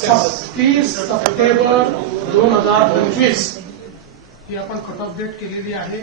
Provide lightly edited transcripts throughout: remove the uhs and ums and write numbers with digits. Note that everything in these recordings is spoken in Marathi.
30 सप्टेंबर 2025 ही आपण कट ऑफ डेट केलेली आहे.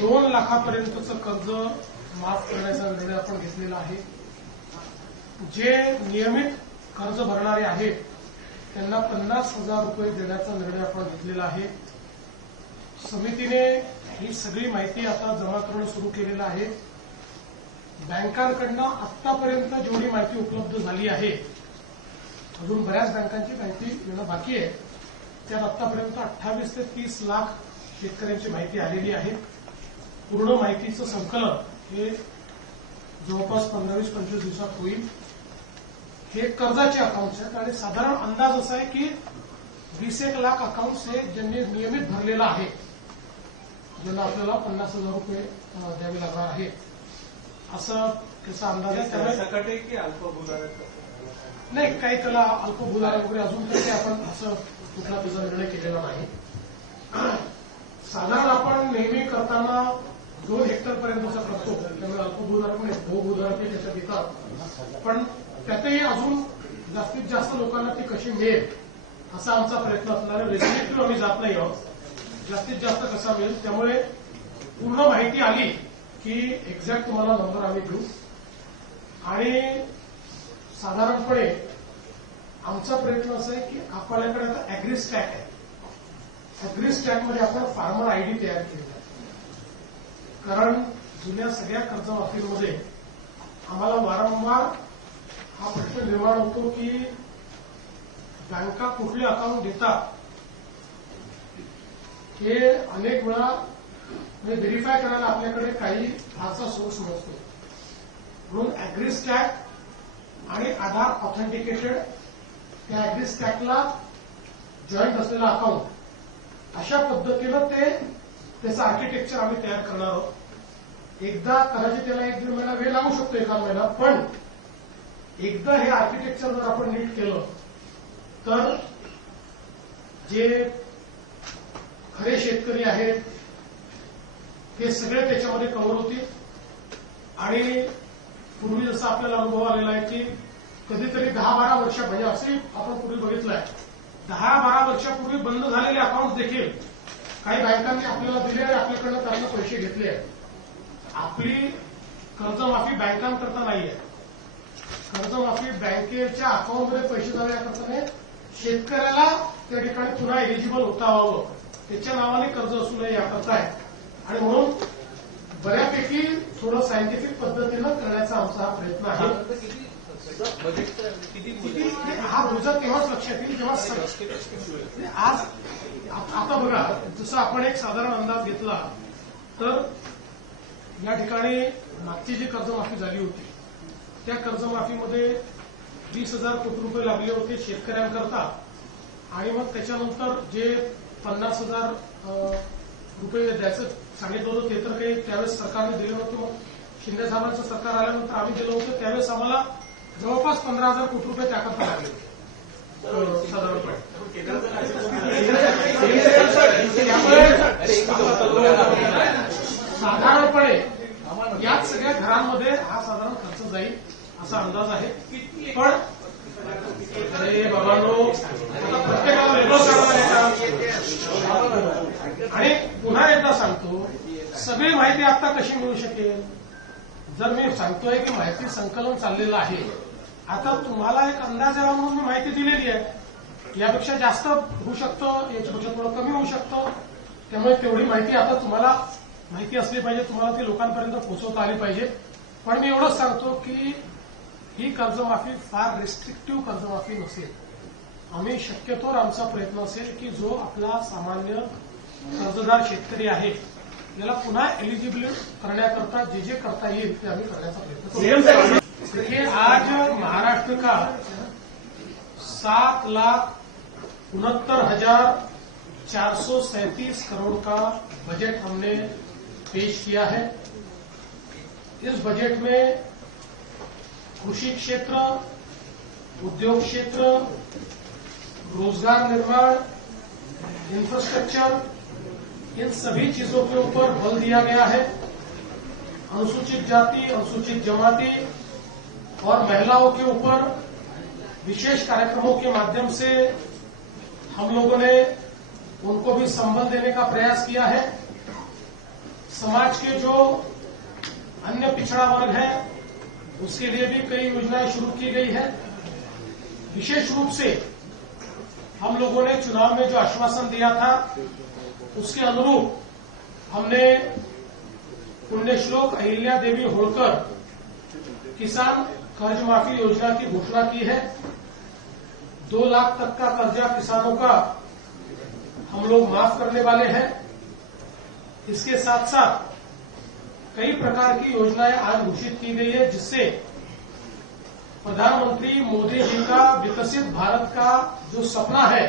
2 लाखापर्यंतचं कर्ज माफ करण्याचा निर्णय आपण घेतलेला आहे. जे नियमित कर्ज भरणारे आहेत त्यांना 50,000 रुपये देण्याचा निर्णय आपण घेतलेला आहे. समितीने ही सगळी माहिती आता जमा करणं सुरू केलेलं आहे. बँकांकडनं आतापर्यंत जेवढी माहिती उपलब्ध झाली आहे, अजून बऱ्याच बँकांची माहिती येणं बाकी आहे, त्यात आतापर्यंत 28 ते 30 लाख शेतकऱ्यांची माहिती आलेली आहे. पूर्ण माहितीचं संकलन हे जवळपास 15-20-25 दिवसात होईल. हे कर्जाचे अकाउंट्स आहेत आणि साधारण अंदाज असा आहे की 20-1 लाख अकाउंट्स हे ज्यांनी नियमित भरलेलं आहे, ज्यांना आपल्याला 50,000 रुपये द्यावे लागणार आहे, असं त्याचा अंदाज आहे. त्यामुळे सकट आहे की अल्पभूधारक नाही, काही त्याला अल्पभूधारक वगैरे अजून तरी आपण असं कुठला त्याचा निर्णय केलेला नाही. साधारण आपण नेहमी करताना 2 हेक्टरपर्यंतचा करतो, त्यामुळे अल्पभूधारक नाही, बहुभूधारक त्याच्यात येतात. पण त्यातही अजून जास्तीत जास्त लोकांना ती कशी मिळेल असा आमचा प्रयत्न असणार आहे. रेस्ट्रिक्टिव्ह आम्ही जात नाही आहोत, जास्तीत जास्त कसा मिळेल. त्यामुळे पूर्ण माहिती आली की एक्झॅक्ट तुम्हाला नंबर आम्ही देऊ. आणि साधारणपणे आमचा प्रयत्न असा आहे की आपल्याकडे आता अॅग्री स्टॅक आहे. अॅग्री स्टॅकमध्ये आपण फार्मर आयडी तयार केलेला आहे. कारण जुन्या सगळ्या कर्जमाफीमध्ये आम्हाला वारंवार हा प्रश्न निर्माण होतो की बँका कुठले अकाउंट देतात हे अनेक वेळा व्हेरीफाय करायला आपल्याकडे काही फारसा सोर्स नसतो. म्हणून अॅग्री स्टॅक आणि आधार ऑथेंटिकेटेड त्या अॅग्री स्टॅकला जॉईंट असलेलं अकाउंट अशा पद्धतीनं त्याचं आर्किटेक्चर आम्ही तयार करणार आहोत. एकदा कदाचित त्याला 1-1.5 महिना वेळ लागू शकतो, एखादा महिना. पण एकदा हे आर्किटेक्चर जर आपण नीट केलं तर जे खरे शेतकरी आहेत हे सगळे त्याच्यामध्ये कव्हर होतील. आणि पूर्वी जसं आपल्याला अनुभव आलेला आहे की कधीतरी 10-12 वर्ष, म्हणजे असंही आपण पूर्वी बघितलंय, 10-12 वर्षापूर्वी बंद झालेले अकाउंट देखील काही बँकांनी आपल्याला दिले आणि आपल्याकडनं त्यांना पैसे घेतले आहेत. आपली कर्जमाफी बँकांकरता नाहीये. कर्जमाफी बँकेच्या अकाउंटमध्ये पैसे जावे याकरता नाही, शेतकऱ्याला त्या ठिकाणी पुन्हा एलिजिबल होता व्हावं, त्याच्या नावाने कर्ज असू नये याकरता आहे. आणि म्हणून बऱ्यापैकी थोडं सायंटिफिक पद्धतीनं करण्याचा आमचा हा प्रयत्न आहे. हा मुद्दा तेव्हाच लक्षात येईल जेव्हा आज आता बघा, जसं आपण एक साधारण अंदाज घेतला तर या ठिकाणी मागची जी कर्जमाफी झाली होती त्या कर्जमाफीमध्ये 20,000 कोटी रुपये लागले होते शेतकऱ्यांकरता. आणि मग त्याच्यानंतर जे 50,000 रुपये द्यायचं सांगितलं होतं ते तर काही त्यावेळेस सरकारने दिलं नव्हतं. मग शिंदे साहेबांचं सरकार आल्यानंतर आम्ही दिलं होतं, त्यावेळेस आम्हाला जवळपास 15,000 कोटी रुपये त्याकरता लागले होते साधारणपणे. साधारणपणे याच सगळ्या घरांमध्ये हा साधारण खर्च जाईल असा अंदाज आहे. पण अरे बाबांनो, आता प्रत्येकाला वेगळं सांगणार आहे. आणि पुन्हा एकदा सांगतो, सगळी माहिती आता कशी मिळू शकेल? जर मी सांगतोय की माहिती संकलन चाललेलं आहे, आता तुम्हाला एक अंदाज यावा म्हणून मी माहिती दिलेली आहे. यापेक्षा जास्त होऊ शकतं, याच्यापेक्षा थोडं कमी होऊ शकतं. त्यामुळे तेवढी माहिती आता तुम्हाला माहिती असली पाहिजे, तुम्हाला ती लोकांपर्यंत पोहोचवता आली पाहिजे. पण मी एवढंच सांगतो की ही कर्जमाफी फार रिस्ट्रिक्टिव्ह कर्जमाफी नसेल. आम्ही शक्यतोवर आमचा प्रयत्न असेल की जो आपला सामान्य कर्जदार शेतकरी आहे याला पुन्हा एलिजिबल करण्याकरता जे जे करता येईल ते आम्ही करण्याचा प्रयत्न करू. देखिए, आज महाराष्ट्र का 7,69,437 करोड़ का बजट हमने पेश किया है. इस बजट में कृषि क्षेत्र, उद्योग क्षेत्र, रोजगार निर्माण, इंफ्रास्ट्रक्चर, इन सभी चीजों के ऊपर बल दिया गया है. अनुसूचित जाति, अनुसूचित जमाती और महिलाओं के ऊपर विशेष कार्यक्रमों के माध्यम से हम लोगों ने उनको भी संबल देने का प्रयास किया है। समाज के जो अन्य पिछड़ा वर्ग है उसके लिए भी कई योजनाएं शुरू की गई है। विशेष रूप से हम लोगों ने चुनाव में जो आश्वासन दिया था उसके अनुरूप हमने पुण्यश्लोक अहिल्या देवी होळकर किसान कर्ज माफी योजना की घोषणा की है। 2 लाख तक का कर्जा किसानों का हम लोग माफ करने वाले हैं। इसके साथ साथ कई प्रकार की योजनाएं आज घोषित की गई है, जिससे प्रधानमंत्री मोदी जी का विकसित भारत का जो सपना है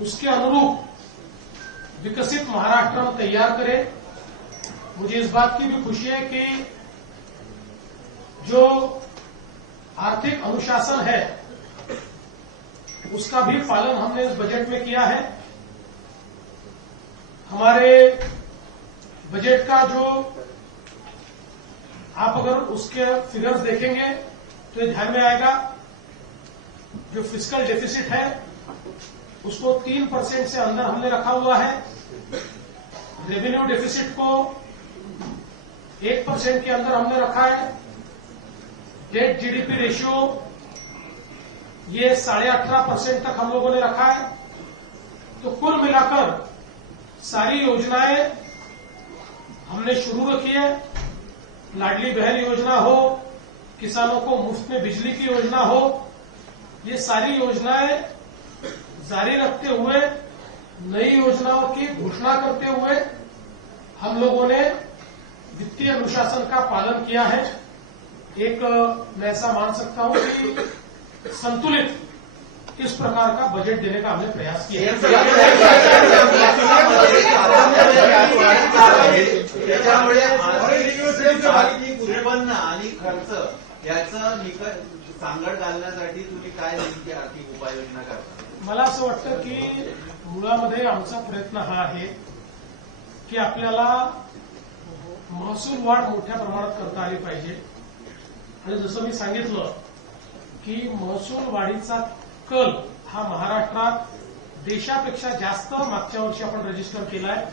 उसके अनुरूप विकसित महाराष्ट्र हम तैयार करें। मुझे इस बात की भी खुशी है कि जो आर्थिक अनुशासन है उसका भी पालन हमने इस बजट में किया है। हमारे बजट का जो आप अगर उसके फिगर्स देखेंगे तो ये ध्यान में आएगा, जो फिस्कल डेफिसिट है उसको 3% से अंदर हमने रखा हुआ है। रेवेन्यू डेफिसिट को 1% के अंदर हमने रखा है। डेट जीडीपी रेशियो ये 18.5% तक हम लोगों ने रखा है। तो कुल मिलाकर सारी योजनाएं हमने शुरू रखी है। लाडली बहन योजना हो, किसानों को मुफ्त में बिजली की योजना हो, ये सारी योजनाएं जारी रखते हुए नई योजनाओं की घोषणा करते हुए हम लोगों ने वित्तीय अनुशासन का पालन किया है। एक मैं ऐसा मान सकता हूं कि संतुलित इस प्रकार का बजट देने का हमने प्रयास किया है। उत्पन्न आणि खर्च याचं सांगड घालण्यासाठी तुम्ही काय नेमकी आर्थिक उपाययोजना करता? मला असं वाटतं की मुळामध्ये आमचा प्रयत्न हा आहे की आपल्याला महसूल वाढ मोठ्या प्रमाणात करता आली पाहिजे। आणि जसं मी सांगितलं की महसूल वाढीचा कल हा महाराष्ट्रात देशापेक्षा जास्त मागच्या वर्षी आपण रजिस्टर केलाय।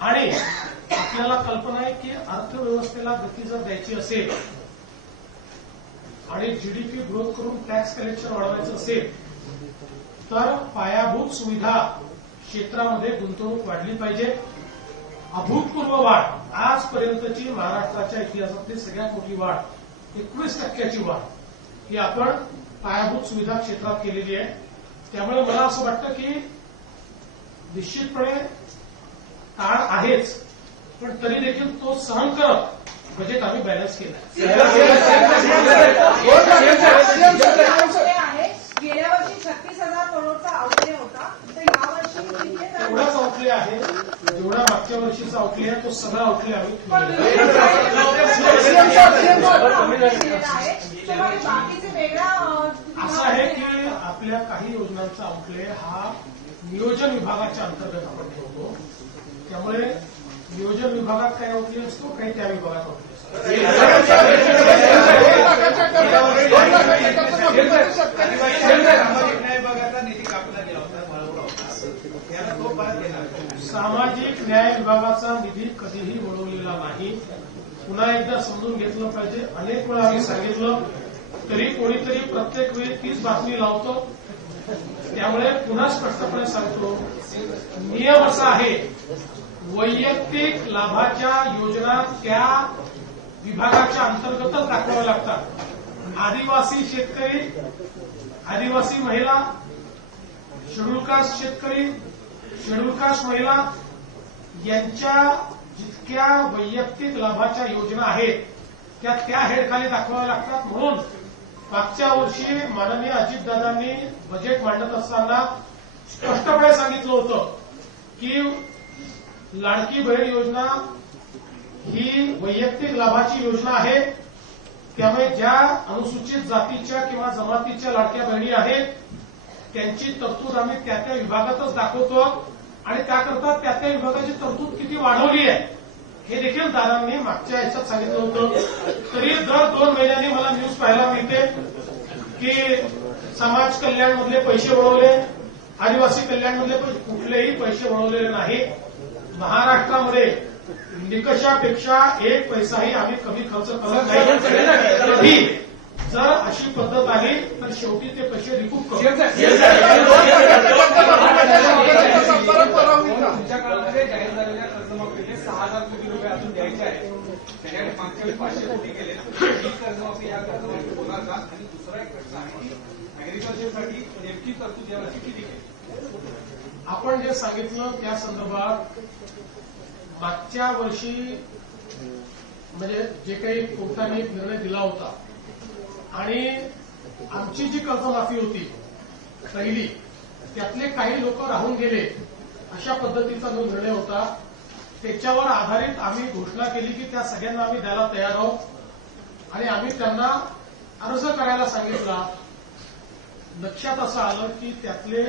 आणि आपल्याला कल्पना आहे की अर्थव्यवस्थेला गती जर द्यायची असेल आणि जीडीपी ग्रोथ करून टॅक्स कलेक्शन वाढवायचं असेल तर पायाभूत सुविधा क्षेत्रामध्ये गुंतवणूक वाढली पाहिजे। अभूतपूर्व वाढ आजपर्यंतची महाराष्ट्राच्या इतिहासातली सगळ्यात मोठी वाढ 21% वाढ ही आपण पायाभूत सुविधा क्षेत्रात केलेली आहे। त्यामुळे मला असं वाटतं की निश्चितपणे काळ आहेच, पण तरी देखील तो सहन करत बजेट आम्ही बॅलन्स केलं आहे। गेल्या वर्षी 36,000 करोडचा आउटले होता, तर यावर्षी एवढाच आउटले आहे जेवढा मागच्या वर्षीचा आउटले आहे तो सगळा आउटले आम्ही बाकीचे वेगळा असं आहे की आपल्या काही योजनांचा आउटले हा नियोजन विभागाच्या अंतर्गत आपण ठेवतो। त्यामुळे नियोजन विभागात काही आउटले असतो, काही त्या विभागात आउटले असतो। सामाजिक न्याय विभागाचा निधी कधीही वळवलेला नाही। पुन्हा एकदा समजून घेतलं पाहिजे। अनेक वेळा आम्ही सांगितलं तरी कोणीतरी प्रत्येक वेळी तीच बातमी लावतो। त्यामुळे पुन्हा स्पष्टपणे सांगतो, नियम असा आहे वैयक्तिक लाभाच्या योजना त्या विभागाच्या अंतर्गतच दाखवाव्या लागतात। आदिवासी शेतकरी, आदिवासी महिला, शेड्यूल कास्ट शेतकरी, शेड्यूल कास्ट महिला यांच्या जितक्या वैयक्तिक लाभाच्या योजना आहेत त्या त्या हेडखाली दाखवाव्या लागतात। म्हणून मागच्या वर्षी माननीय अजितदादांनी बजेट मांडत असताना स्पष्टपणे सांगितलं होतं की लाडकी बहीण योजना ही वैयक्तिक लाभाची योजना आहे। त्यामुळे ज्या अनुसूचित जातीच्या किंवा जमातीच्या लाडक्या बहिणी आहेत त्यांची तरतूद आम्ही त्या त्या विभागातच दाखवतो आणि त्याकरता त्या त्या विभागाची तरतूद किती वाढवली आहे हे देखील दादांनी मागच्या ह्याच्यात सांगितलं होतं। तरी दर 2 महिन्यांनी मला न्यूज पाहायला मिळते की समाज कल्याण मधले पैसे वळवले, आदिवासी कल्याण मधले कुठलेही पैसे वळवलेले नाहीत. महाराष्ट्रामध्ये निकषापेक्षा एक पैसाही आम्ही कमी खर्च करत नाही. कधी जर अशी पद्धत आली तर शेवटी ते पैसे रिकूप करू. तुमच्या काळामध्ये जाहीर झालेल्या कर्जमाफीने 6,000 कोटी रुपये अजून द्यायचे आहेत. त्याच्याकडे मागच्या वेळी 500 कोटी केले. ही कर्जमाफी या कर्जमाफी होणार का? आणि दुसरा एक प्रश्न आहे की अॅग्रिकल्चरसाठी नेमकी तरतूद यावर्षी किती केली? आपण जे सांगितलं त्या संदर्भात मागच्या वर्षी म्हणजे जे काही कोर्टाने निर्णय दिला होता आणि आमची जी कर्जमाफी होती पहिली त्यातले काही लोक राहून गेले अशा पद्धतीचा जो निर्णय होता त्याच्यावर आधारित आम्ही घोषणा केली की त्या सगळ्यांना आम्ही द्यायला तयार आहोत आणि आम्ही त्यांना अर्ज करायला सांगितला. लक्षात असं आलं की त्यातले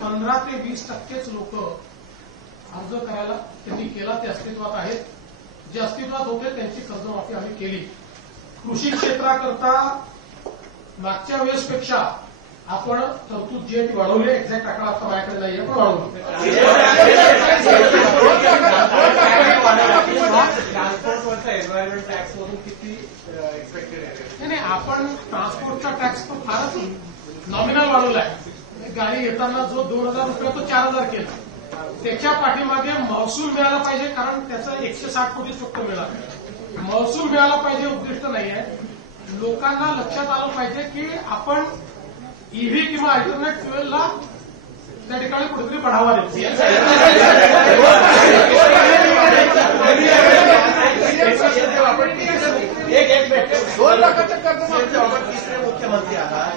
15 ते 20% लोक अर्ज करायला त्यांनी केला, ते अस्तित्वात आहेत. जे अस्तित्वात होते त्यांची कर्जमाफी आम्ही केली. कृषी क्षेत्राकरता मागच्या वेळेसपेक्षा आपण तरतूद जी आहे ती वाढवली. एक्झॅक्ट आकडा आता माझ्याकडे नाहीये पण वाढवली. ट्रान्सपोर्टवरचा एन्व्हायरमेंट टॅक्स मधून किती एक्सपेक्टेड आहे? नाही, आपण ट्रान्सपोर्टचा टॅक्स तर फारच नॉमिनल वाढवलाय. गाडी घेताना जो 2,000 रुपये तो 4,000 केला. त्याच्या पाठीमागे महसूल मिळाला पाहिजे, कारण त्याचं 160 कोटी फक्त मिळालं. महसूल मिळाला पाहिजे उद्दिष्ट नाही आहे. लोकांना लक्षात आलं पाहिजे की आपण ईव्ही किंवा अल्टरनेट फ्युएलला त्या ठिकाणी कुठेतरी बढावा देतो. तिसरे मुख्यमंत्री आहात.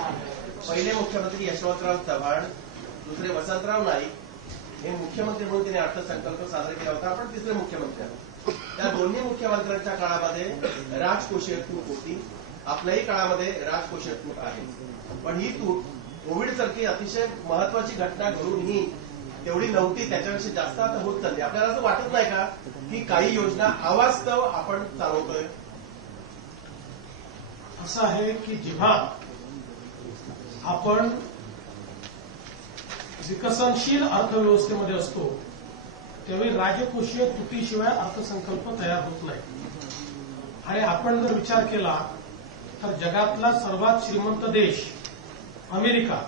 पहिले मुख्यमंत्री यशवंतराव चव्हाण, दुसरे वसंतराव नाईक. हे मुख्यमंत्री म्हणून त्यांनी अर्थसंकल्प सादर केला होता. आपण तिसरे मुख्यमंत्री आहोत. त्या दोन्ही मुख्यमंत्र्यांच्या काळामध्ये राजकोषीय तूट होती. आपल्याही काळामध्ये राजकोषीय तूट आहे. पण ही तूट कोविडसारखी अतिशय महत्वाची घटना घडूनही तेवढी नव्हती, त्याच्यापेक्षा जास्त आता होत चालली. आपल्याला असं वाटत नाही का की काही योजना अवास्तव आपण चालवतोय? असं आहे की जेव्हा आपण विकसनशील अर्थव्यवस्थेमध्ये असतो त्यावेळी राजकोषीय तुटीशिवाय अर्थसंकल्प तयार होत नाही. आणि आपण जर विचार केला तर जगातला सर्वात श्रीमंत देश अमेरिका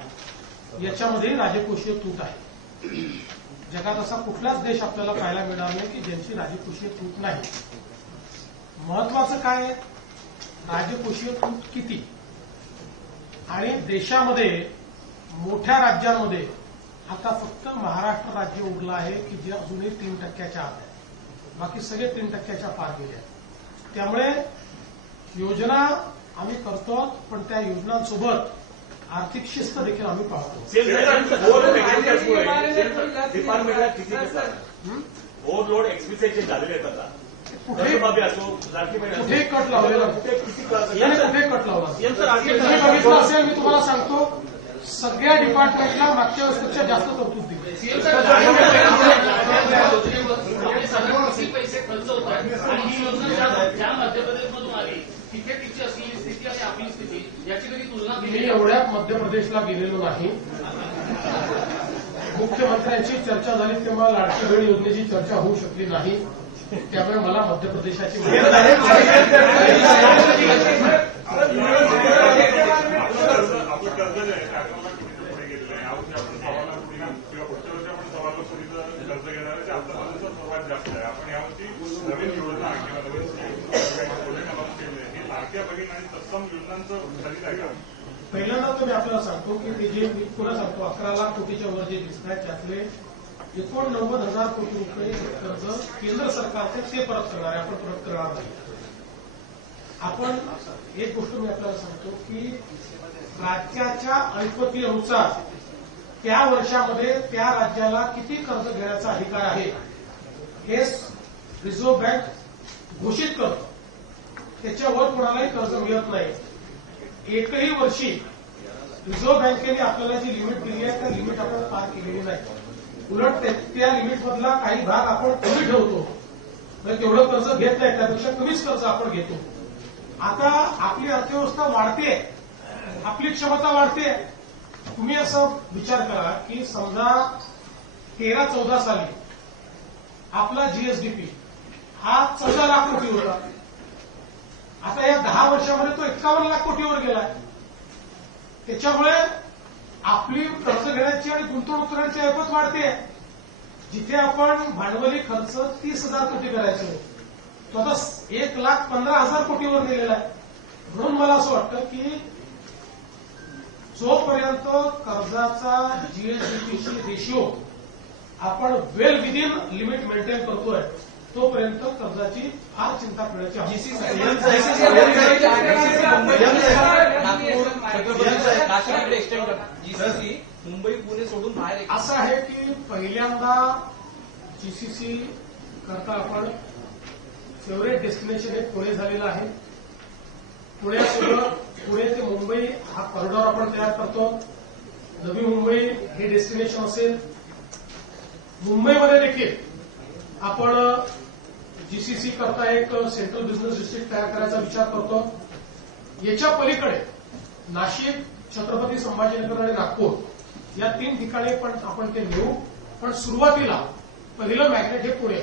याच्यामध्ये राजकोषीय तूट आहे. जगात असा कुठलाच देश आपल्याला पाहायला मिळणार नाही की ज्यांची राजकोषीय तूट नाही. महत्वाचं काय, राजकोषीय तूट किती? आणि देशामध्ये मोठ्या राज्यांमध्ये आता फक्त महाराष्ट्र राज्य उरलं आहे की जे अजूनही 3% आत आहे. बाकी सगळे 3% पार गेले आहेत. त्यामुळे योजना आम्ही करतो, पण त्या योजनांसोबत आर्थिक शिस्त देखील आम्ही पाळतो. डिपार्टमेंटला किती ओव्हरलोड एक्सपिसेशन झालेले आहेत आता. कुठे कट लावलेला, कुठे कट लावला तुम्ही बघितलं असेल. मी तुम्हाला सांगतो सगळ्या डिपार्टमेंटला मागच्या वेळेसपेक्षा जास्त तरतूद दिली. पैसे खर्च होतात आणि ही योजना ज्या मध्य प्रदेशमधून आली तिथे तिची असलेली स्थिती आणि आपली स्थिती याची कधी तुलना मी केली? एवढ्यात मध्य प्रदेशला गेलेलो नाही. मुख्यमंत्र्यांची चर्चा झाली तेव्हा लाडकी बहीण योजनेची चर्चा होऊ शकली नाही. त्यामुळे मला मध्य प्रदेशाची सर्वात जास्त आहे. आपण यावर्षी नवीन योजना किंवा नवीन लाडक्या बहीण आणि तत्सम योजनांचं झाली आहे का? पहिल्यांदा तर मी आपल्याला सांगतो की ते जे मी पुन्हा सांगतो 11 लाख कोटीच्या वर जे दिसत आहेत त्यातले 89,000 कोटी रुपये कर्ज केंद्र सरकारचे ते परत करणार आहे. आपण परत करणार नाही. आपण एक गोष्ट मी आपल्याला सांगतो की राज्याच्या अल्पतेनुसार त्या वर्षामध्ये त्या राज्याला किती कर्ज घेण्याचा अधिकार आहे हे रिझर्व्ह बँक घोषित करतो. त्याच्यावर कोणालाही कर्ज मिळत नाही. एकही वर्षी रिझर्व्ह बँकेने आपल्याला जी लिमिट दिली आहे त्या लिमिट आपण पार केलेली नाही. उलट त्या लिमिटमधला काही भाग आपण कमी ठेवतो. म्हणजे तेवढं कर्ज घेत नाही, त्यापेक्षा कमीच कर्ज आपण घेतो. आता आपली अर्थव्यवस्था वाढते आपली क्षमता वाढते. तुम्ही असं विचार करा की समजा 13-14 साली आपला जीएसडीपी हा 14 लाख कोटी होता. आता या 10 वर्षामध्ये तो 51 लाख कोटीवर गेलाय. त्याच्यामुळे आपली कर्ज घेण्याची आणि गुंतवणूक करण्याची ऐपत वाढते. जिथे आपण भांडवली खर्च 30,000 कोटी करायचे तो आता 1,15,000 कोटीवर गेलेला आहे. म्हणून मला असं वाटतं की जोपर्यंत कर्जाचा जीएसडीपीची रेशिओ आपण वेल विदिन लिमिट मेंटेन करतोय तोपर्यंत कर्जाची फार चिंता करण्याची आवश्यकता जीसीसी मुंबई पुणे सोडून बाहेर आहे. असं आहे की पहिल्यांदा जीसीसी करता आपण फेवरेट डेस्टिनेशन हे पुणे झालेलं आहे. पुण्यासोबत पुणे ते मुंबई हा कॉरिडॉर आपण तयार करतो. नवी मुंबई हे डेस्टिनेशन असेल. मुंबईमध्ये देखील आपण जीसीसी करता एक सेंट्रल बिझनेस डिस्ट्रिक्ट तयार करायचा विचार करतो. याच्या पलीकडे नाशिक, छत्रपती संभाजीनगर आणि नागपूर या 3 ठिकाणी पण आपण ते नेऊ. पण सुरुवातीला पहिलं मॅग्नेट हे पुणे.